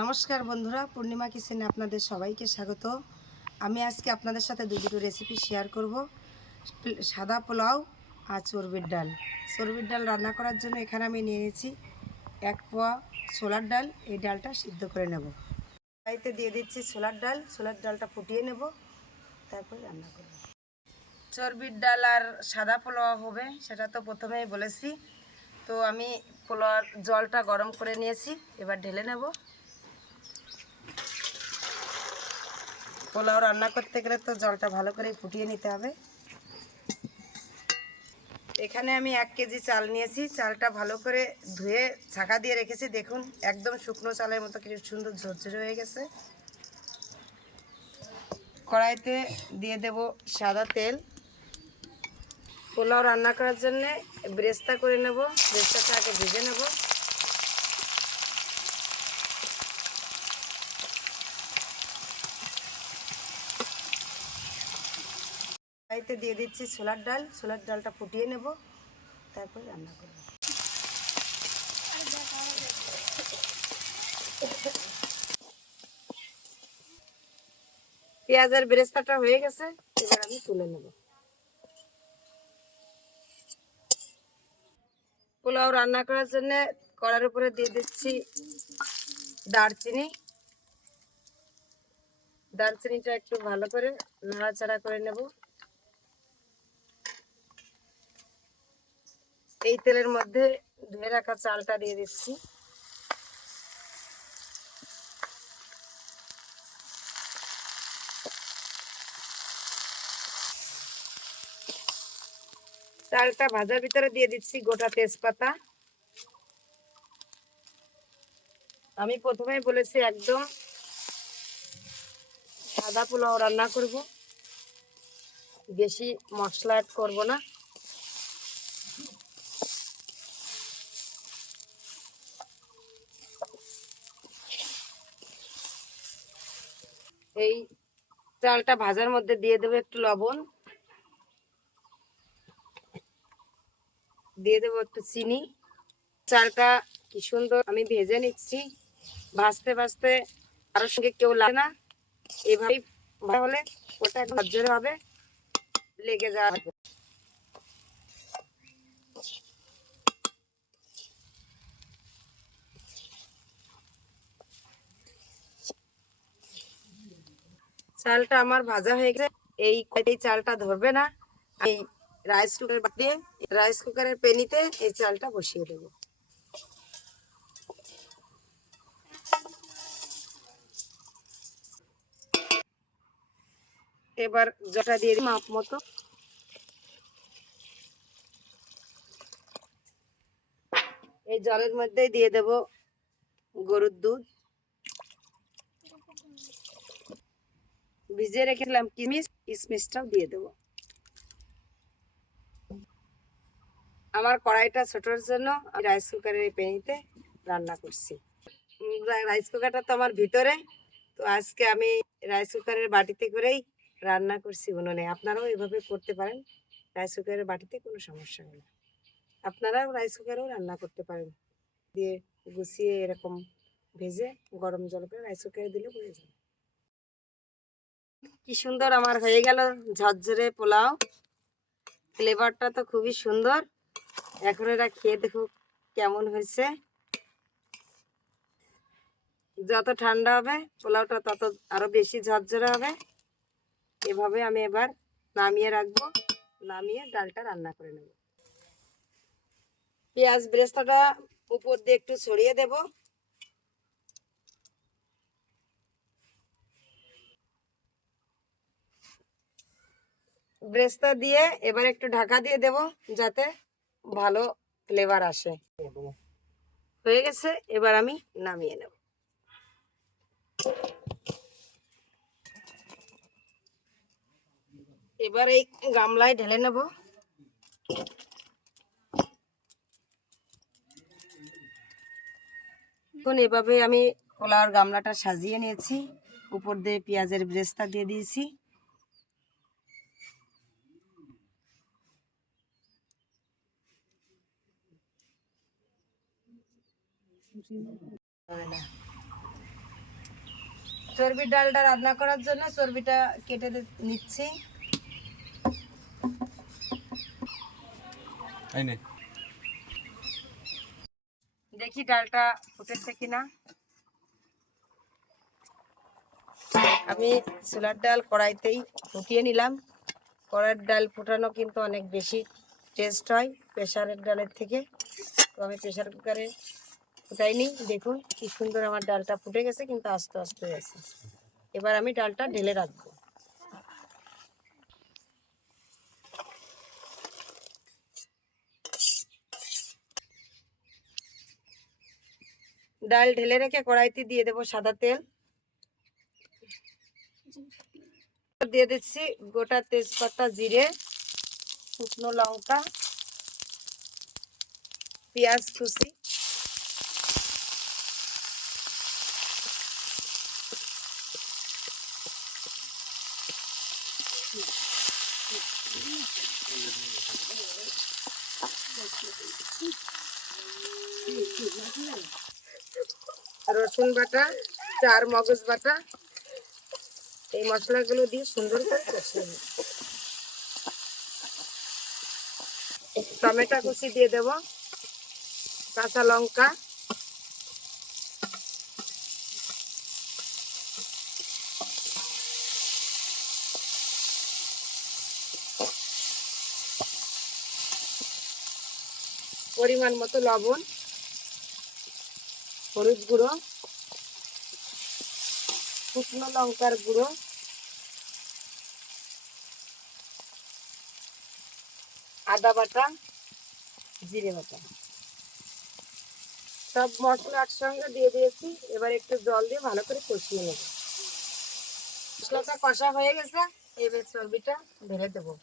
নমস্কার বন্ধুরা, পূর্ণিমা কিচেনে আপনাদের সবাইকে স্বাগত। আমি আজকে আপনাদের সাথে দুটো রেসিপি শেয়ার করব। সাদা পোলাও আর চর্বির ডাল। চর্বির ডাল রান্না করার জন্য এখানে আমি নিয়ে নিয়েছি 1 পোয়া ছোলার ডাল। এই ডালটা সিদ্ধ করে নেব। কড়াইতে দিয়ে দিচ্ছি ছোলার ডালটা ফুটিয়ে নেব, তারপর রান্না করব। চর্বির ডাল আর সাদা পোলাও হবে সেটা তো প্রথমেই বলেছি। তো আমি পোলাওর জলটা গরম করে নিয়েছি, এবার ঢেলে নেব। পোলাও রান্না করতে গেলে তো জলটা ভালো করে ফুটিয়ে নিতে হবে। এখানে আমি 1 কেজি চাল নিয়েছি। চালটা ভালো করে ধুয়ে ছাঁকা দিয়ে রেখেছি। দেখুন একদম শুকনো চালের মতো কি সুন্দর ঝরঝরে হয়ে গেছে। কড়াইতে দিয়ে দেব সাদা তেল। পোলাও রান্না করার জন্যে বেরেস্তা করে নেব। বেরেস্তাটা আগে ভেজে নেব। কড়াইতে দিয়ে দিচ্ছি ছোলার ডালটা ফুটিয়ে নেব, তারপর রান্না করব। পেঁয়াজের বেরেস্তাটা হয়ে গেছে, এবার আমি তুলে নেব। পোলাও রান্না করার জন্য কড়ার উপরে দিয়ে দিচ্ছি দারচিনিটা একটু ভালো করে নাড়াচাড়া করে নেব। এই তেলের মধ্যে ধুয়ে রাখা চালটা দিয়ে দিচ্ছি। চালটা ভাজার ভিতরে দিয়ে দিচ্ছি গোটা তেজপাতা। আমি প্রথমেই বলেছি একদম সাদা পোলাও রান্না করব, বেশি মশলা অ্যাড করব না। এই চালটা ভাজার মধ্যে দিয়ে দেবো একটু লবণ, দিয়ে দেবো একটু চিনি। চালটা কি সুন্দর আমি ভেজে নিচ্ছি। ভাজতে ভাজতে কারোর সঙ্গে কেউ লাগে না, এভাবেই ভাজা হলে ওটা ঝরঝরে হবে, লেগে যাওয়া হবে। চালটা আমার ভাজা হয়ে গেছে। এই চালটা ধরবে না। এই রাইস কুকারের পেনিতে এই চালটা বসিয়ে দেব। এবার জলটা দিয়ে দিই মাপ মতো। এই জলের মধ্যে দিয়ে দেব গরুর দুধ। ভিজিয়ে রেখেছিলাম কিশমিশটাও দিয়ে দেব। আমার কড়াইটা ছোটোর জন্য আমি রাইস কুকারের পেনিতে রান্না করছি। রাইস কুকারটা তো আমার ভিতরে, তো আজকে আমি রাইস কুকারের বাটিতে করেই রান্না করছি উনুনে। আপনারাও এভাবে করতে পারেন, রাইস কুকারের বাটিতে কোনো সমস্যা নেই। আপনারাও রাইস কুকারেও রান্না করতে পারেন। দিয়ে গুছিয়ে এরকম ভেজে গরম জল করে রাইস কুকারে দিলে হয়ে যাবে। কি সুন্দর আমার হয়ে গেল ঝরঝরে পোলাও। ফ্লেভারটা তো খুবই সুন্দর। এখন এরা খেয়ে দেখুক কেমন হয়েছে। যত ঠান্ডা হবে পোলাওটা তত আরো বেশি ঝরঝরে হবে। এভাবে আমি এবার নামিয়ে রাখবো, নামিয়ে ডালটা রান্না করে নেব। পেঁয়াজ বেরেস্তাটা উপর দিয়ে একটু ছড়িয়ে দেব। বেরেস্তা দিয়ে এবার একটু ঢাকা দিয়ে দেব যাতে ভালো ফ্লেভার আসে। হয়ে গেছে, এবার আমি নামিয়ে নেব। এবার এই গামলায় ঢেলে নেব। এখন এভাবে আমি পোলাওর গামলাটা সাজিয়ে নিয়েছি। উপর দিয়ে পেঁয়াজের বেরেস্তা দিয়ে দিয়েছি। চর্বির ডালটা রান্না করার জন্য চর্বিটা কেটে নিচ্ছি। দেখি ডালটা ফুটেছে কিনা। আমি ছোলার ডাল কড়াইতেই ফুটিয়ে নিলাম। কড়াইয়ের ডাল ফুটানো কিন্তু অনেক বেশি টেস্ট হয় প্রেসারের ডালের থেকে। তো আমি প্রেসার কুকারে ফুটাইনি। দেখুন কি সুন্দর আমার ডালটা ফুটে গেছে, কিন্তু আস্তে আস্তে গেছে। এবার আমি ডালটা ঢেলে রাখবো। ডাল ঢেলে রেখে কড়াইতে দিয়ে দেবো সাদা তেল। দিয়ে দিচ্ছি গোটা তেজপাতা, জিরে, শুকনো লঙ্কা, পেঁয়াজ কুচি, রসুন বাটা, চার মগজ বাটা। এই মশলাগুলো দিয়ে সুন্দর করে কষিয়ে নেব। টমেটো কুচি দিয়ে দেব, কাঁচা লঙ্কা, পরিমাণ মতো লবণ, হলুদ গুঁড়ো, শুকনো লঙ্কার গুঁড়ো, আদা বাটা, জিরে বাটা। সব মশলা একসঙ্গে দিয়ে দিয়েছি। এবার একটু জল দিয়ে ভালো করে কষিয়ে নেব। মশলাটা কষা হয়ে গেছে, এবার চর্বিটা ঢেলে দেবো।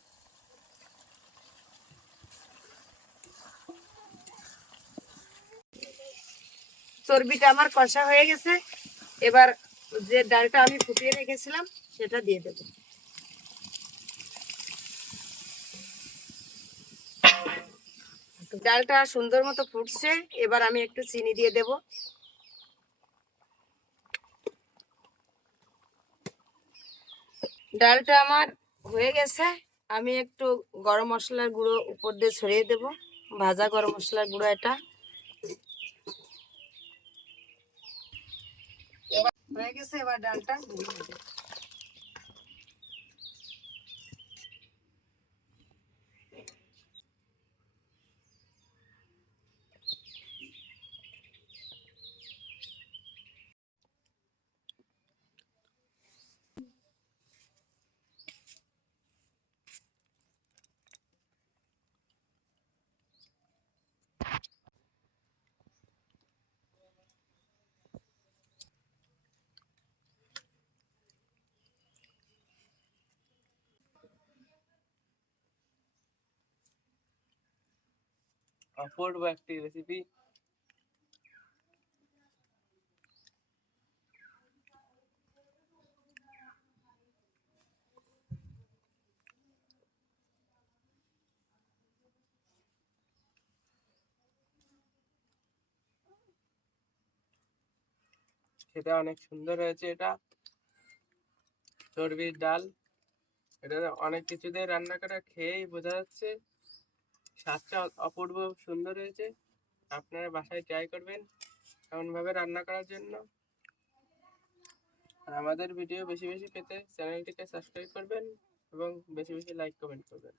চর্বিটা আমার কষা হয়ে গেছে। এবার যে ডালটা আমি ফুটিয়ে রেখেছিলাম সেটা দিয়ে দেব। ডালটা সুন্দর মতো ফুটছে। এবার আমি একটু চিনি দিয়ে দেব। ডালটা আমার হয়ে গেছে। আমি একটু গরম মশলার গুঁড়ো উপর দিয়ে ছড়িয়ে দেব, ভাজা গরম মশলার গুঁড়ো এটা। এবার হয়ে গেছে, এবার ডালটা দিয়ে দেব। অপূর্ব একটি রেসিপি। সেটা অনেক সুন্দর হয়েছে। এটা চর্বির ডাল, এটা অনেক কিছু দিয়ে রান্না করা, খেয়েই বোঝা যাচ্ছে স্বাদটা অপূর্ব সুন্দর হয়েছে। আপনারা বাসায় ট্রাই করবেন এমনভাবে রান্না করার জন্য। আর আমাদের ভিডিও বেশি বেশি পেতে চ্যানেলটিকে সাবস্ক্রাইব করবেন এবং বেশি বেশি লাইক কমেন্ট করবেন।